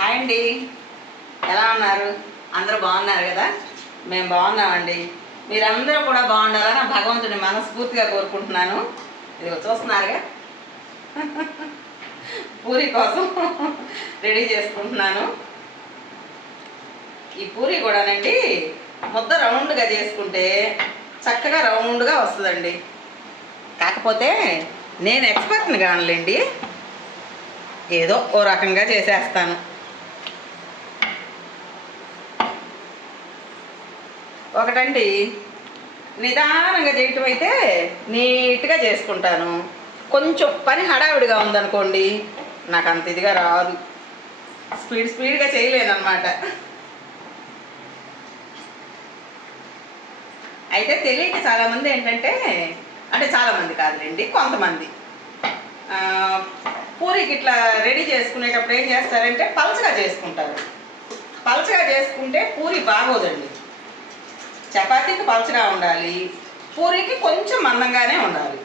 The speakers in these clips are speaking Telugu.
హాయ్ అండి, ఎలా ఉన్నారు? అందరూ బాగున్నారు కదా? మేము బాగున్నామండి. మీరందరూ కూడా బాగుండాలని భగవంతుని మనస్ఫూర్తిగా కోరుకుంటున్నాను. ఇది చూస్తున్నారుగా, పూరి కోసం రెడీ చేసుకుంటున్నాను. ఈ పూరి కూడానండి ముద్ద రౌండ్గా చేసుకుంటే చక్కగా రౌండ్గా వస్తుందండి. కాకపోతే నేను ఎక్స్పర్ట్ని కానులేండి, ఏదో ఓ రకంగా చేసేస్తాను. ఒకటండి, నిదానంగా చేయటం అయితే నీట్గా చేసుకుంటాను. కొంచెం పని హడావిడిగా ఉందనుకోండి, నాకు అంత ఇదిగా రాదు, స్పీడ్గా చేయలేను అనమాట. అయితే తెలియక చాలామంది ఏంటంటే, అంటే చాలామంది కాదులేండి, కొంతమంది పూరికి ఇట్లా రెడీ చేసుకునేటప్పుడు ఏం చేస్తారంటే పలచగా చేసుకుంటారు. పలచగా చేసుకుంటే పూరి బాగోదండి. చపాతీకి పలచగా ఉండాలి, పూరికి కొంచెం మందంగానే ఉండాలి.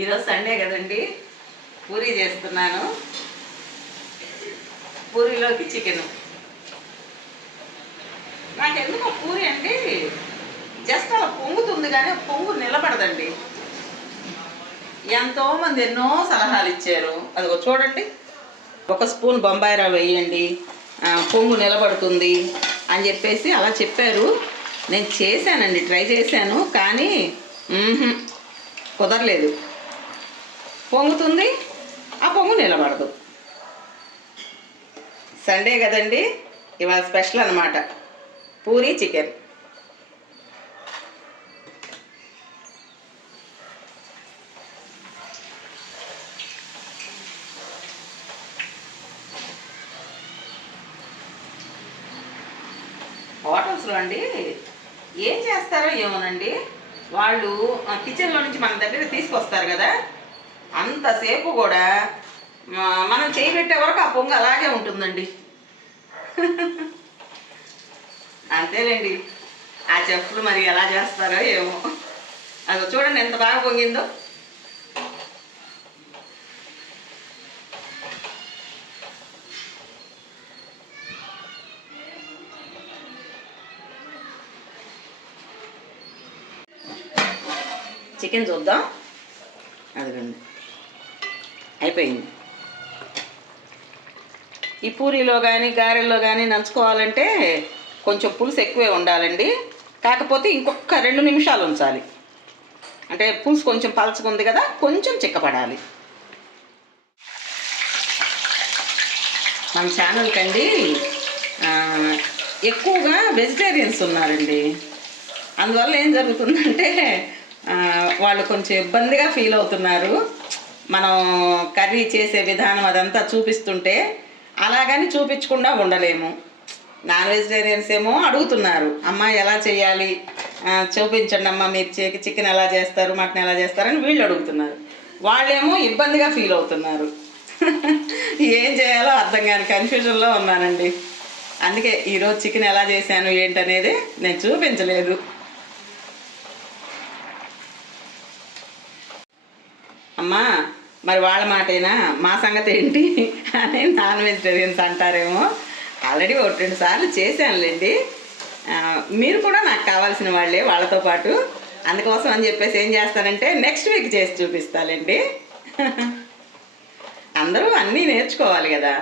ఈరోజు సండే కదండి, పూరి చేస్తున్నాను. పూరిలోకి చికెను. నాకెందుకో పూరి అండి జస్ట్ అలా పొంగుతుంది, కానీ పొంగు నిలబడదండి. ఎంతోమంది ఎన్నో సలహాలు ఇచ్చారు. అదిగో చూడండి, 1 స్పూన్ బొంబాయి రవ్వ వేయండి, పొంగు నిలబడుతుంది అని చెప్పేసి అలా చెప్పారు. నేను చేశానండి, ట్రై చేశాను, కానీ కుదరలేదు. పొంగుతుంది, ఆ పొంగు నిలబడదు. సండే కదండి, ఇవాళ స్పెషల్ అన్నమాట, పూరి చికెన్. హోటల్స్లో అండి ఏం చేస్తారో ఏమోనండి, వాళ్ళు కిచెన్లో నుంచి మన దగ్గర తీసుకొస్తారు కదా, అంతసేపు కూడా మనం చేయి పెట్టే వరకు ఆ పొంగు అలాగే ఉంటుందండి. అంతేలేండి, ఆ చెఫ్లు మరి ఎలా చేస్తారో ఏమో. అది చూడండి ఎంత బాగా పొంగిందో. చికెన్ చూద్దాం. అదిగండి, అయిపోయింది. ఈ పూరీలో కానీ గారెల్లో కానీ నంచుకోవాలంటే కొంచెం పులుసు ఎక్కువే ఉండాలండి. కాకపోతే ఇంకొక 2 నిమిషాలు ఉంచాలి, అంటే పులుసు కొంచెం పలుచుకుంది కదా, కొంచెం చిక్కపడాలి. మన ఛానల్కి అండి ఎక్కువగా వెజిటేరియన్స్ ఉన్నారండి. అందువల్ల ఏం జరుగుతుందంటే వాళ్ళు కొంచెం ఇబ్బందిగా ఫీల్ అవుతున్నారు. మనం కర్రీ చేసే విధానం అదంతా చూపిస్తుంటే అలాగని చూపించకుండా ఉండలేము. నాన్ వెజిటేరియన్స్ ఏమో అడుగుతున్నారు, అమ్మ ఎలా చేయాలి చూపించండి అమ్మ, మీరు చికెన్ ఎలా చేస్తారు, మటన్ ఎలా చేస్తారని వీళ్ళు అడుగుతున్నారు. వాళ్ళేమో ఇబ్బందిగా ఫీల్ అవుతున్నారు. ఏం చేయాలో అర్థం కాని కన్ఫ్యూజన్లో ఉన్నానండి. అందుకే ఈరోజు చికెన్ ఎలా చేశాను ఏంటనేది నేను చూపించలేదు. అమ్మా మరి వాళ్ళ మాటేనా, మా సంగతి ఏంటి అని నాన్ వెజిటేరియన్స్ అంటారేమో. ఆల్రెడీ 1-2 సార్లు చేశానులేండి. మీరు కూడా నాకు కావాల్సిన వాళ్ళే వాళ్ళతో పాటు. అందుకోసం అని చెప్పేసి ఏం చేస్తానంటే నెక్స్ట్ వీక్ చేసి చూపిస్తానండి. అందరూ అన్నీ నేర్చుకోవాలి కదా.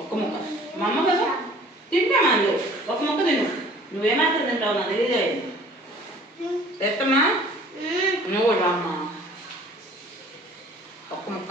ఒక్క ముక్క మా అమ్మ కదా తింటామా, ఒక ముక్క తిను. నువ్వేమాత్రం తింటావు నాకు తెలియదు. ఎత్తమ్మా నువ్వు కూడా అమ్మ, ఒక్క ముక్క.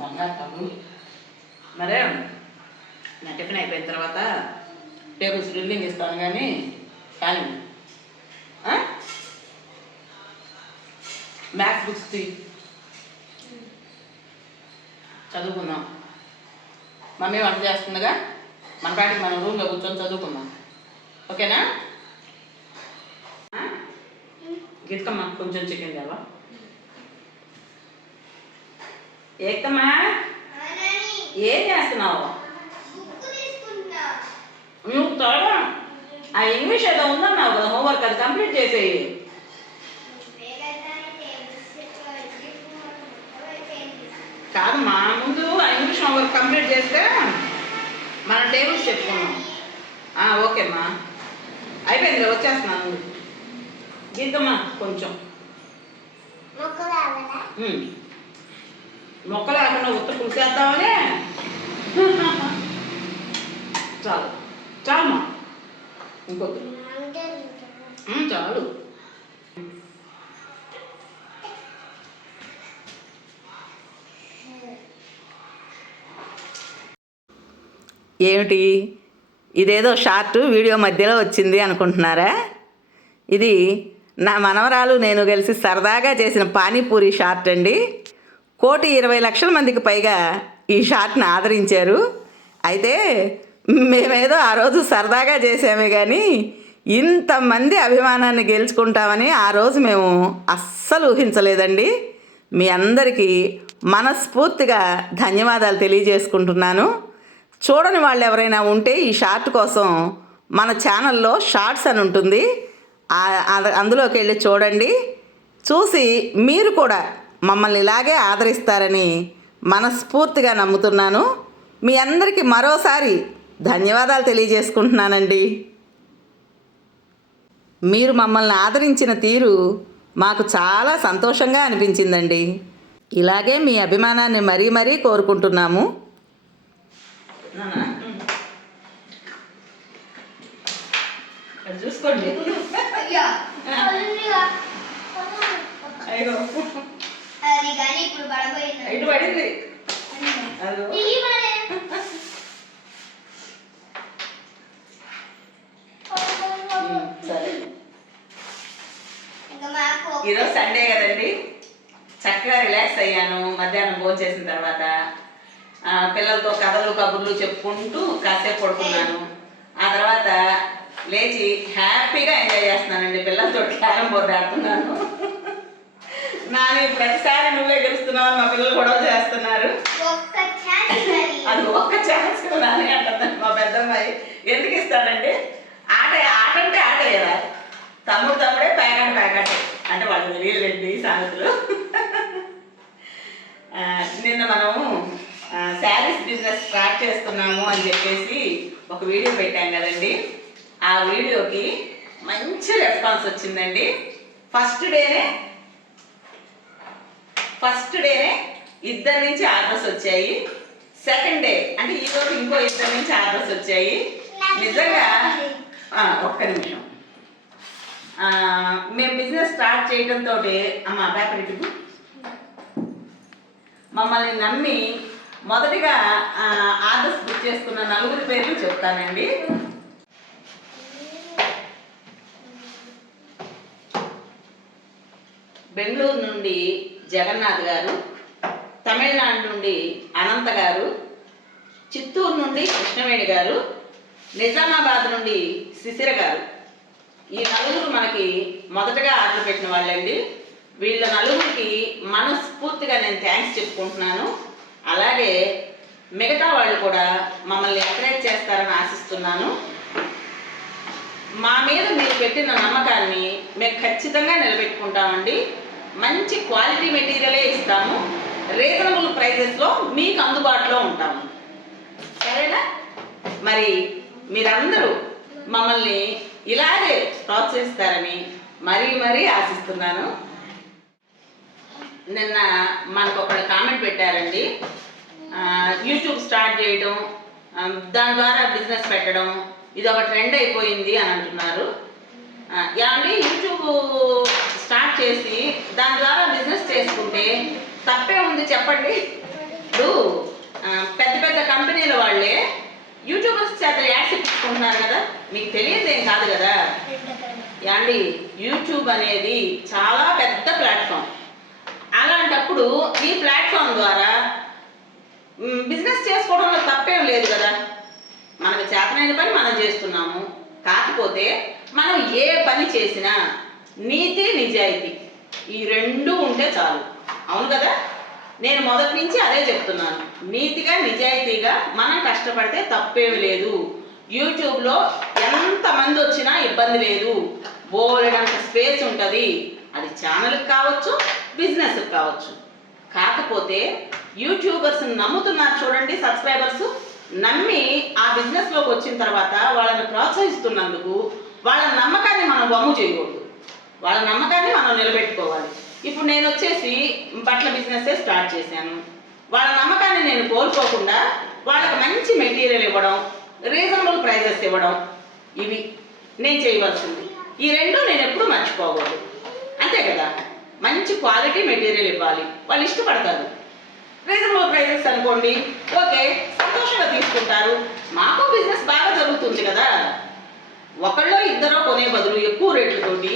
బంగారు తమ్ముడు మరే, నా టిఫిన్ అయిపోయిన తర్వాత టేబుల్స్ రిల్లింగ్ ఇస్తాను, కానీ కానీ మ్యాథ్స్ బుక్స్ చదువుకుందాం. మమ్మీ వంట చేస్తుందిగా, మన పాటికి మనం రూమ్లో కూర్చొని చదువుకుందాం. ఓకేనా? గిట్కమ్మ కొంచెం చికెన్ తేవా. ఏకమ్మా ఏం చేస్తున్నావు? నువ్వు త్వరగా ఆ ఇంగ్లీష్ ఏదో ఉందన్నావు కదా, హోంవర్క్ అది కంప్లీట్ చేసేయి. కాదమ్మా, ముందు ఆ ఇంగ్లీష్ హోంవర్క్ కంప్లీట్ చేస్తే మన టేబుల్స్ చెప్పుకున్నాం. ఓకేమ్మా, అయిపోయింది, వచ్చేస్తున్నాను. గీతమ్మా కొంచెం మొక్క లేకుండా ఉత్త పులిసేద్దామని. చాలు చాలమ్మా, ఇంకొద్దు, చాలు. ఏమిటి ఇదేదో షార్ట్ వీడియో మధ్యలో వచ్చింది అనుకుంటున్నారా? ఇది నా మనవరాలు నేను కలిసి సరదాగా చేసిన పానీపూరి షార్ట్ అండి. 1,20,00,000 మందికి పైగా ఈ షార్ట్ని ఆదరించారు. అయితే మేమేదో ఆ రోజు సరదాగా చేసామే కానీ ఇంతమంది అభిమానాన్ని గెలుచుకుంటామని ఆ రోజు మేము అస్సలు ఊహించలేదండి. మీ అందరికీ మనస్ఫూర్తిగా ధన్యవాదాలు తెలియజేసుకుంటున్నాను. చూడని వాళ్ళు ఎవరైనా ఉంటే ఈ షార్ట్ కోసం మన ఛానల్లో షార్ట్స్ అని ఉంటుంది, అందులోకి వెళ్ళి చూడండి. చూసి మీరు కూడా మమ్మల్ని ఇలాగే ఆదరిస్తారని మనస్ఫూర్తిగా నమ్ముతున్నాను. మీ అందరికీ మరోసారి ధన్యవాదాలు తెలియజేసుకుంటున్నానండి. మీరు మమ్మల్ని ఆదరించిన తీరు మాకు చాలా సంతోషంగా అనిపించిందండి. ఇలాగే మీ అభిమానాన్ని మరీ మరీ కోరుకుంటున్నాము. చూసుకోండి. ఇటు పడింది. ఈరోజు సండే కదండి, చక్కగా రిలాక్స్ అయ్యాను. మధ్యాహ్నం భోజనం చేసిన తర్వాత పిల్లలతో కథలు కబుర్లు చెప్పుకుంటూ కాసేపు పడుకున్నాను. ఆ తర్వాత లేచి హ్యాపీగా ఎంజాయ్ చేస్తున్నానండి. పిల్లలతో క్యారం బోర్డు ఆడుతున్నాను. నాని ప్రతిసారి నువ్వే గెలుస్తున్నావు, మా పిల్లలు గొడవ చేస్తున్నారు. అది ఒక్క ఛాన్స్ నాని అంటున్నాను మా పెద్దమ్మాయి. ఎందుకు ఇస్తానండి? ఆట అంటే ఆటే కదా, తమ్ముడే ప్యాకెట్ అంటే వాళ్ళు తెలియలేండి సామెతలు. నిన్న మనము శారీస్ బిజినెస్ స్టార్ట్ చేస్తున్నాము అని చెప్పేసి ఒక వీడియో పెట్టాం కదండి. ఆ వీడియోకి మంచి రెస్పాన్స్ వచ్చిందండి. ఫస్ట్ డేనే 2 నుంచి ఆర్డర్స్ వచ్చాయి. సెకండ్ డే అంటే ఈరోజు ఇంకో 2 నుంచి ఆర్డర్స్ వచ్చాయి. నిజంగా ఒక్క నిమిషం, మేము బిజినెస్ స్టార్ట్ చేయడంతో పేపర్ ఇటుకు మమ్మల్ని నమ్మి మొదటిగా ఆర్డర్స్ బుక్ చేసుకున్న 4 పేర్లు చెప్తానండి. బెంగళూరు నుండి జగన్నాథ్ గారు, తమిళనాడు నుండి అనంత గారు, చిత్తూరు నుండి కృష్ణవేణి గారు, నిజామాబాద్ నుండి శిశిర గారు. ఈ 4 మనకి మొదటగా ఆర్డర్ పెట్టిన వాళ్ళండి. వీళ్ళ 4కి మనస్ఫూర్తిగా నేను థ్యాంక్స్ చెప్పుకుంటున్నాను. అలాగే మిగతా వాళ్ళు కూడా మమ్మల్ని ఎంకరేజ్ చేస్తారని ఆశిస్తున్నాను. మా మీద మీరు పెట్టిన నమ్మకాన్ని మేము ఖచ్చితంగా నిలబెట్టుకుంటామండి. మంచి క్వాలిటీ మెటీరియలే ఇస్తాము, రీజనబుల్ ప్రైజెస్లో మీకు అందుబాటులో ఉంటాము. సరేనా? మరి మీరందరూ మమ్మల్ని ఇలాగే ప్రోత్సహిస్తారని మరీ ఆశిస్తున్నాను. నిన్న మనకు ఒకళ్ళు కామెంట్ పెట్టారండి, యూట్యూబ్ స్టార్ట్ చేయడం, దాని ద్వారా బిజినెస్ పెట్టడం ఇది ఒక ట్రెండ్ అయిపోయింది అని అంటున్నారు. ఏమండి, యూట్యూబ్ స్టార్ట్ చేసి దాని ద్వారా బిజినెస్ చేసుకుంటే తప్పే ఉంది చెప్పండి. ఇప్పుడు పెద్ద కంపెనీల వాళ్ళే యూట్యూబర్స్ చేత యాడ్స్ ఇప్పించుకుంటున్నారు కదా, మీకు తెలియదేం కాదు కదా. ఏమండి, యూట్యూబ్ అనేది చాలా పెద్ద ప్లాట్ఫామ్. అలాంటప్పుడు ఈ ప్లాట్ఫామ్ ద్వారా బిజినెస్ చేసుకోవడంలో తప్పేం లేదు కదా. మనకు చేతనైన పని మనం చేస్తున్నాము. కాకపోతే మనం ఏ పని చేసినా నీతి నిజాయితీ ఈ 2 ఉంటే చాలు. అవును కదా? నేను మొదటి నుంచి అదే చెప్తున్నాను. నీతిగా నిజాయితీగా మనం కష్టపడితే తప్పేమి లేదు. యూట్యూబ్లో ఎంతమంది వచ్చినా ఇబ్బంది లేదు. బోలెడంత స్పేస్ ఉంటుంది. అది ఛానల్కి కావచ్చు, బిజినెస్కి కావచ్చు. కాకపోతే యూట్యూబర్స్ నమ్ముతున్నారు చూడండి, సబ్స్క్రైబర్స్ నమ్మి ఆ బిజినెస్లోకి వచ్చిన తర్వాత వాళ్ళని ప్రోత్సహిస్తున్నందుకు వాళ్ళ నమ్మకాన్ని మనం వమ్ము చేయకూడదు. వాళ్ళ నమ్మకాన్ని మనం నిలబెట్టుకోవాలి. ఇప్పుడు నేను వచ్చేసి బట్టల బిజినెస్ స్టార్ట్ చేశాను. వాళ్ళ నమ్మకాన్ని నేను కోల్పోకుండా వాళ్ళకి మంచి మెటీరియల్ ఇవ్వడం, రీజనబుల్ ప్రైజెస్ ఇవ్వడం, ఇవి నేను చేయవలసింది. ఈ రెండు నేను ఎప్పుడూ మర్చిపోకూడదు. అంతే కదా, మంచి క్వాలిటీ మెటీరియల్ ఇవ్వాలి, వాళ్ళు ఇష్టపడతారు. రీజనబుల్ ప్రైజెస్ అనుకోండి, ఓకే, సంతోషంగా తీసుకుంటారు. మాకు బిజినెస్ బాగా జరుగుతుంది కదా. ఒకళ్ళో ఇద్దరో కొనే బదులు ఎక్కువ రేట్లతోటి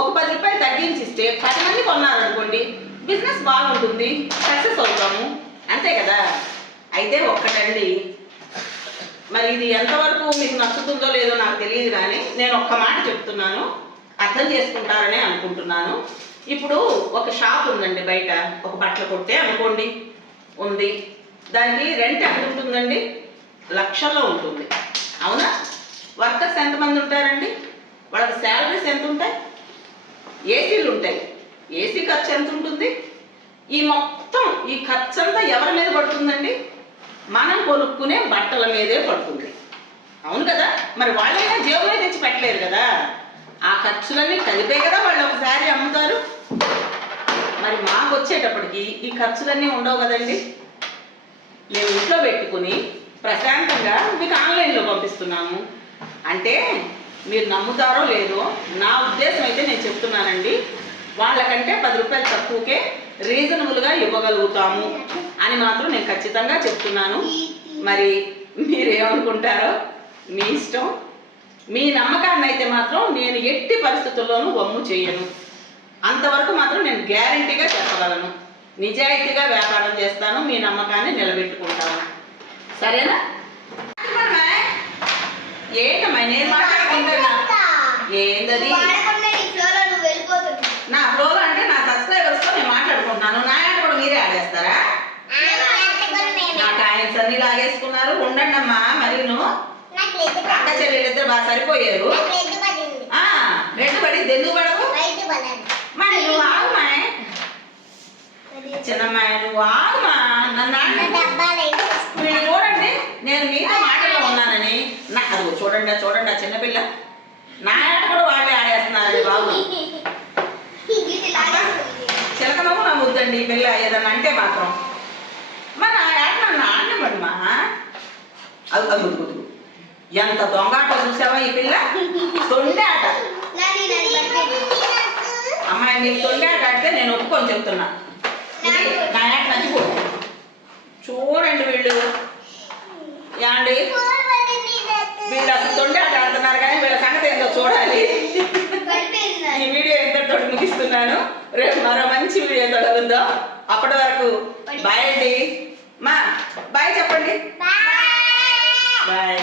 ఒక 10 రూపాయలు తగ్గించి ఇస్తే 10 మంది కొన్నారనుకోండి, బిజినెస్ బాగుంటుంది, సక్సెస్ అవుతాము. అంతే కదా. అయితే ఒక్కటండి, మరి ఇది ఎంతవరకు మీకు నచ్చుతుందో లేదో నాకు తెలియదు, కానీ నేను ఒక్క మాట చెప్తున్నాను, అర్థం చేసుకుంటారనే అనుకుంటున్నాను. ఇప్పుడు ఒక షాప్ ఉందండి బయట, ఒక బట్టల కొట్టే అనుకోండి ఉంది. దానికి రెంట్ ఎంత ఉంటుందండి? లక్షల్లో ఉంటుంది. అవునా? వర్కర్స్ ఎంతమంది ఉంటారండి? వాళ్ళకి శాలరీస్ ఎంత ఉంటాయి? ఏసీలు ఉంటాయి. ఏసీ ఖర్చు ఎంత ఉంటుంది? ఈ మొత్తం ఈ ఖర్చు అంతా ఎవరి మీద పడుతుందండి? మనం కొనుక్కునే బట్టల మీదే పడుతుంది. అవును కదా. మరి వాళ్ళైనా జేబులో తెచ్చి పెట్టలేరు కదా. ఆ ఖర్చులన్నీ కలిపే కదా వాళ్ళు ఒకసారి అమ్ముతారు. మరి మాకు వచ్చేటప్పటికి ఈ ఖర్చులన్నీ ఉండవు కదండి. మేము ఇంట్లో పెట్టుకుని ప్రశాంతంగా మీకు ఆన్లైన్లో పంపిస్తున్నాము. అంటే మీరు నమ్ముతారో లేదో, నా ఉద్దేశం అయితే నేను చెప్తున్నానండి, వాళ్ళకంటే 10 రూపాయలు తక్కువకే రీజనబుల్గా ఇవ్వగలుగుతాము అని మాత్రం నేను ఖచ్చితంగా చెప్తున్నాను. మరి మీరేమనుకుంటారో మీ ఇష్టం. మీ నమ్మకాన్ని అయితే మాత్రం నేను ఎట్టి పరిస్థితుల్లోనూ వమ్ము చేయను. అంతవరకు మాత్రం నేను గ్యారంటీగా చెప్పగలను. నిజాయితీగా వ్యాపారం చేస్తాను, మీ నమ్మకాన్ని నిలబెట్టుకుంటాను. సరేనా? ఏంటమ్మా నేను మాట్లాడుకుంటున్నా? ఏంటది నా ఫ్లోలో? అంటే నా సబ్స్క్రైబర్స్తో నేను మాట్లాడుకుంటున్నాను. నా ఆట కూడా మీరే ఆడేస్తారా? నా టాయిన్స్ అన్ని లాగేసుకున్నారు. ఉండండి అమ్మా, మరి నువ్వు అక్క చెల్లెలు ఇద్దరు బాగా సరిపోయారు. రెడ్ పడింది, ఎందుకు పడవు? మరి నువ్వు ఆగుమా, చిన్నమ్మాయి నువ్వు ఆగుమా. నన్ను మీరు చూడండి, నేను మీతో మాటల్లో ఉన్నానని నాకు అది చూడండి చూడండి ఆ చిన్నపిల్ల నా ఆట కూడా వాళ్ళే ఆడేస్తున్నారు బాబు. చిలకనవ్వు నా ముద్దండి ఈ పిల్ల ఏదన్నా అంటే మాత్రం. మరి ఆ ఆట నన్ను ఆడనివ్వండి మా. అది గుద్దు ఎంత దొంగాట చూసావా ఈ పిల్ల? తొండే ఆట. అమ్మాయి మీరు తొండే ఆట ఆడితే నేను ఒప్పుకొని చెప్తున్నా. నా ఆట నచ్చిపోతుంది. చూడండి వీళ్ళు యాండి, వీళ్ళు అసలు తొండే ఆట ఆడుతున్నారు, కానీ వీళ్ళ సంగతి ఏంటో చూడాలి. ఈ వీడియో ఇంతటితో ముగిస్తున్నాను. రేపు మరో మంచి వీడియోతో కలుద్దాం. అప్పటి వరకు బాయ్ అండి. మా బాయ్ చెప్పండి. బాయ్.